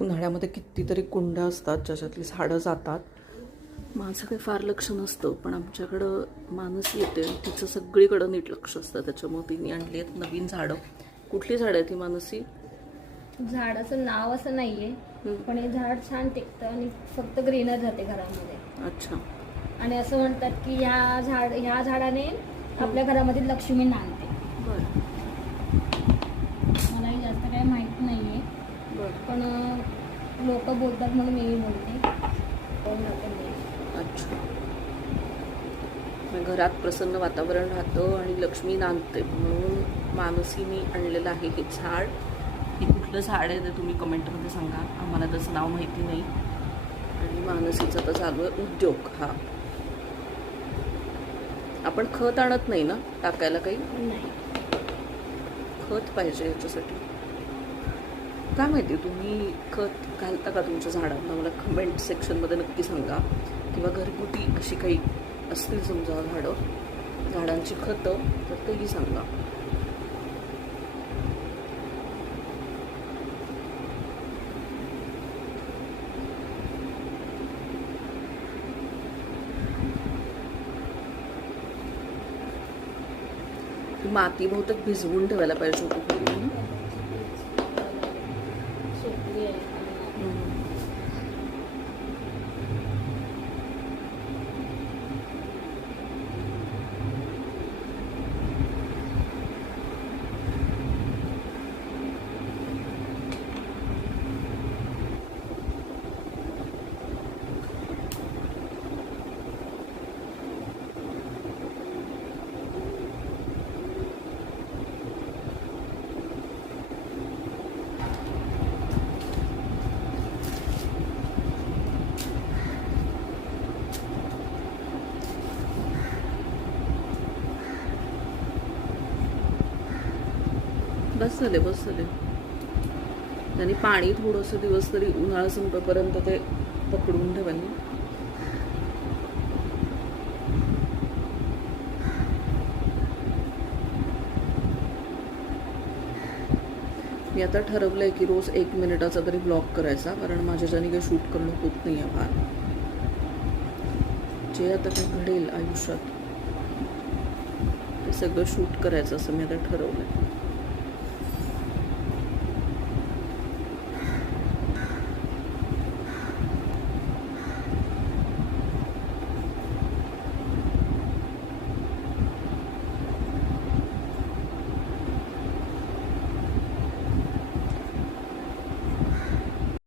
उन्हाळ्यामध्ये कितीतरी कुंड्या असतात ज्याच्यातली झाडं जातात. माझं काही फार लक्ष नसतं, पण आमच्याकडं मानसी येते आणि तिचं सगळीकडं नीट लक्ष असतं. त्याच्यामुळे तिने आणली आहेत नवीन झाडं. कुठली झाडं आहे ती मानसी? झाडाचं नाव असं नाहीये, पण हे झाड छान टिकतं आणि फक्त ग्रीनच राहते घरामध्ये. अच्छा. आणि असं म्हणतात की ह्या झाडाने आपल्या घरामध्ये लक्ष्मी नांदते. बरं मलाही जास्त काही माहित नाहीये, बरं. पण लोक बोलतात म्हणून मी बोलते. अच्छा. मग घरात प्रसन्न वातावरण राहतं आणि लक्ष्मी नांदते म्हणून मानसीने आणलेलं आहे हे झाड. हे कुठलं झाड आहे ते तुम्ही कमेंटमध्ये सांगा, आम्हाला त्याचं नाव माहिती नाही. आणि मानसीचा तर चालू आहे उद्योग. हा, आपण खत आणत नाही ना टाकायला? काही नाही. खत पाहिजे याच्यासाठी. काय माहिती, तुम्ही खत घालता का तुमच्या झाडांना? मला कमेंट सेक्शनमध्ये नक्की सांगा. किंवा घरगुती अशी काही असतील समजा झाडांची खतं, तर तेही सांगा. माती बहुतेक भिजवून ठेवायला पाहिजे होती पूर्वी. सोपली आहे. बस झाले. त्यांनी पाणी थोडंसं दिवस तरी उन्हाळा संपेपर्यंत ते पकडून ठेवायला. मी आता ठरवलंय की रोज 1 मिनिटाचा तरी ब्लॉग करायचा, कारण माझ्याच्याने काही शूट करणं होत नाही आहे फार. जे आता काही घडेल आयुष्यात ते सगळं शूट करायचं असं मी आता ठरवलंय.